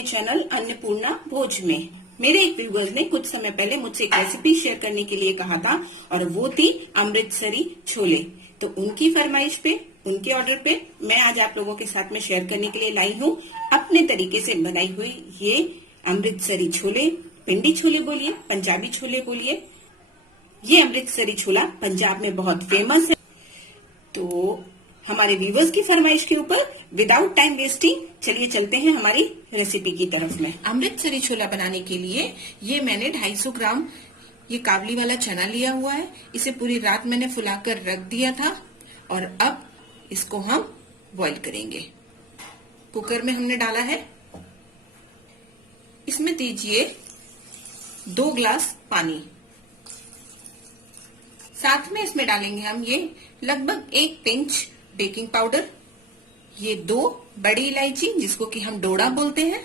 अपने चैनल अन्नपूर्णा भोज में। मेरे एक व्यूअर्स ने कुछ समय पहले मुझसे एक रेसिपी शेयर करने के लिए कहा था और वो थी अमृतसरी छोले। तो उनकी फरमाइश पे, उनके ऑर्डर पे मैं आज आप लोगों के साथ में शेयर करने के लिए लाई हूँ अपने तरीके से बनाई हुई ये अमृतसरी छोले। पिंडी छोले बोलिए, पंजाबी छोले बोलिए, ये अमृतसरी छोला पंजाब में बहुत फेमस है। तो हमारे व्यूवर्स की फरमाइश के ऊपर विदाउट टाइम वेस्टिंग चलिए चलते हैं हमारी रेसिपी की तरफ में। अमृतसरी छोला बनाने के लिए ये मैंने 250 ग्राम ये काबली वाला चना लिया हुआ है। इसे पूरी रात मैंने फुलाकर रख दिया था और अब इसको हम बॉईल करेंगे। कुकर में हमने डाला है, इसमें दीजिए 2 ग्लास पानी। साथ में इसमें डालेंगे हम ये लगभग 1 पिंच बेकिंग पाउडर, ये 2 बड़ी इलायची जिसको कि हम डोडा बोलते हैं,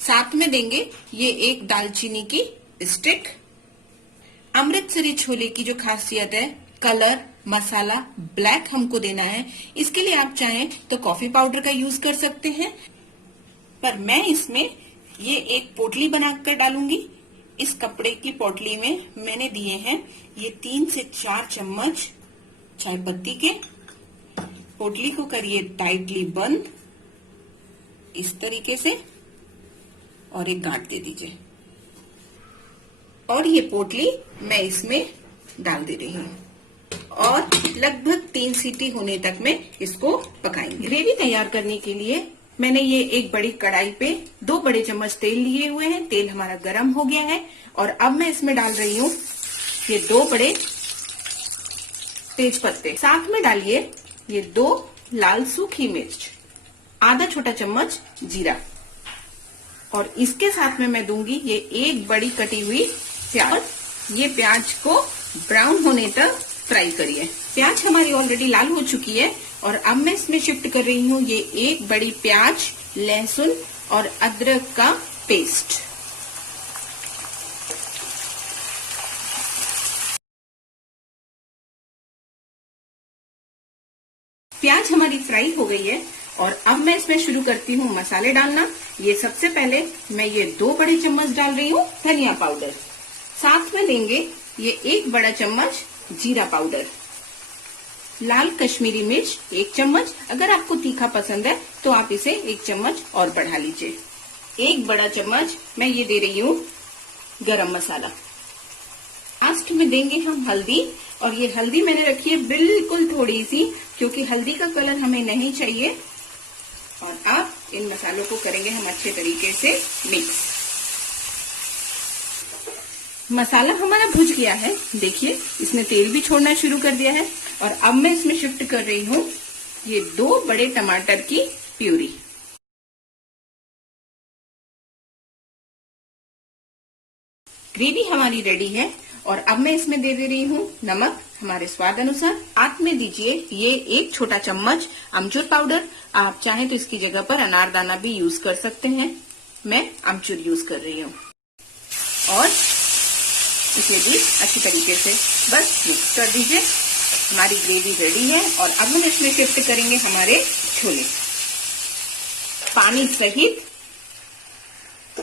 साथ में देंगे ये 1 दालचीनी की स्टिक। अमृतसरी छोले की जो खासियत है, कलर मसाला ब्लैक हमको देना है। इसके लिए आप चाहें तो कॉफी पाउडर का यूज कर सकते हैं, पर मैं इसमें ये एक पोटली बनाकर डालूंगी। इस कपड़े की पोटली में मैंने दिए हैं ये 3 से 4 चम्मच चाय पत्ती के। पोटली को करिए टाइटली बंद इस तरीके से और एक गांठ दे दीजिए और ये पोटली मैं इसमें डाल दे रही हूँ और लगभग 3 सीटी होने तक में इसको पकाएंगे। ग्रेवी तैयार करने के लिए मैंने ये एक बड़ी कढ़ाई पे 2 बड़े चम्मच तेल लिए हुए हैं। तेल हमारा गर्म हो गया है और अब मैं इसमें डाल रही हूँ ये 2 बड़े तेज पत्ते। साथ में डालिए ये 2 लाल सूखी मिर्च, आधा छोटा चम्मच जीरा और इसके साथ में मैं दूंगी ये 1 बड़ी कटी हुई प्याज। ये प्याज को ब्राउन होने तक फ्राई करिए। प्याज हमारी ऑलरेडी लाल हो चुकी है और अब मैं इसमें शिफ्ट कर रही हूँ ये 1 बड़ी प्याज, लहसुन और अदरक का पेस्ट। प्याज हमारी फ्राई हो गई है और अब मैं इसमें शुरू करती हूँ मसाले डालना। ये सबसे पहले मैं ये 2 बड़े चम्मच डाल रही हूँ धनिया पाउडर, साथ में देंगे ये 1 बड़ा चम्मच जीरा पाउडर, लाल कश्मीरी मिर्च 1 चम्मच। अगर आपको तीखा पसंद है तो आप इसे 1 चम्मच और बढ़ा लीजिए। 1 बड़ा चम्मच मैं ये दे रही हूँ गरम मसाला। लास्ट में देंगे हम हल्दी और ये हल्दी मैंने रखी है बिल्कुल थोड़ी सी, क्योंकि हल्दी का कलर हमें नहीं चाहिए। और अब इन मसालों को करेंगे हम अच्छे तरीके से मिक्स। मसाला हमारा भुज गया है, देखिए इसने तेल भी छोड़ना शुरू कर दिया है और अब मैं इसमें शिफ्ट कर रही हूँ ये 2 बड़े टमाटर की प्यूरी। ग्रेवी हमारी रेडी है और अब मैं इसमें दे रही हूँ नमक हमारे स्वाद अनुसार। साथ में दीजिए ये 1 छोटा चम्मच अमचूर पाउडर। आप चाहें तो इसकी जगह पर अनारदाना भी यूज कर सकते हैं, मैं अमचूर यूज कर रही हूँ। और इसे भी अच्छी तरीके से बस मिक्स कर दीजिए। हमारी ग्रेवी रेडी है और अब हम इसमें शिफ्ट करेंगे हमारे छोले पानी सहित।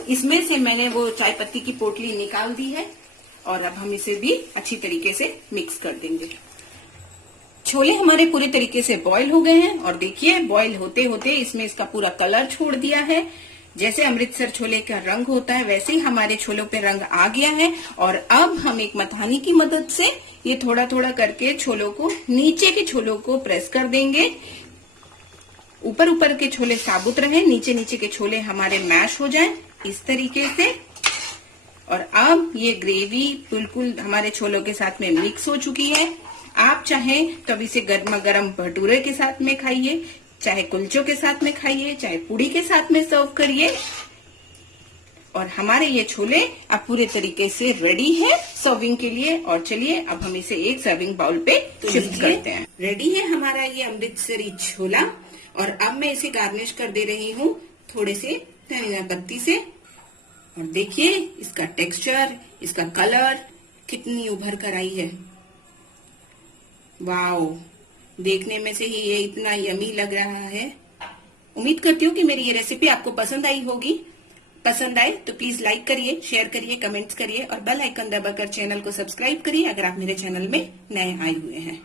इसमें से मैंने वो चाय पत्ती की पोटली निकाल दी है और अब हम इसे भी अच्छी तरीके से मिक्स कर देंगे। छोले हमारे पूरे तरीके से बॉईल हो गए हैं और देखिए बॉईल होते होते इसमें इसका पूरा कलर छोड़ दिया है। जैसे अमृतसर छोले का रंग होता है वैसे ही हमारे छोलों पे रंग आ गया है और अब हम एक मथानी की मदद से ये थोड़ा थोड़ा करके छोलों को, नीचे के छोलों को प्रेस कर देंगे। ऊपर ऊपर के छोले साबुत रहे, नीचे नीचे के छोले हमारे मैश हो जाएं इस तरीके से। और अब ये ग्रेवी बिल्कुल हमारे छोलों के साथ में मिक्स हो चुकी है। आप चाहें तो अब इसे गर्मा गर्म भटूरे के साथ में खाइए, चाहे कुलचों के साथ में खाइए, चाहे पूड़ी के साथ में सर्व करिए। और हमारे ये छोले अब पूरे तरीके से रेडी है सर्विंग के लिए। और चलिए अब हम इसे एक सर्विंग बाउल पे शिफ्ट करते हैं। रेडी है हमारा ये अमृतसरी छोला और अब मैं इसे गार्निश कर दे रही हूँ थोड़े से धनिया पत्ती से। और देखिए इसका टेक्सचर, इसका कलर कितनी उभर कर आई है। वाओ, देखने में से ही ये इतना यमी लग रहा है। उम्मीद करती हूँ कि मेरी ये रेसिपी आपको पसंद आई होगी। पसंद आए तो प्लीज लाइक करिए, शेयर करिए, कमेंट्स करिए और बेल आइकन दबाकर चैनल को सब्सक्राइब करिए अगर आप मेरे चैनल में नए आए हुए हैं।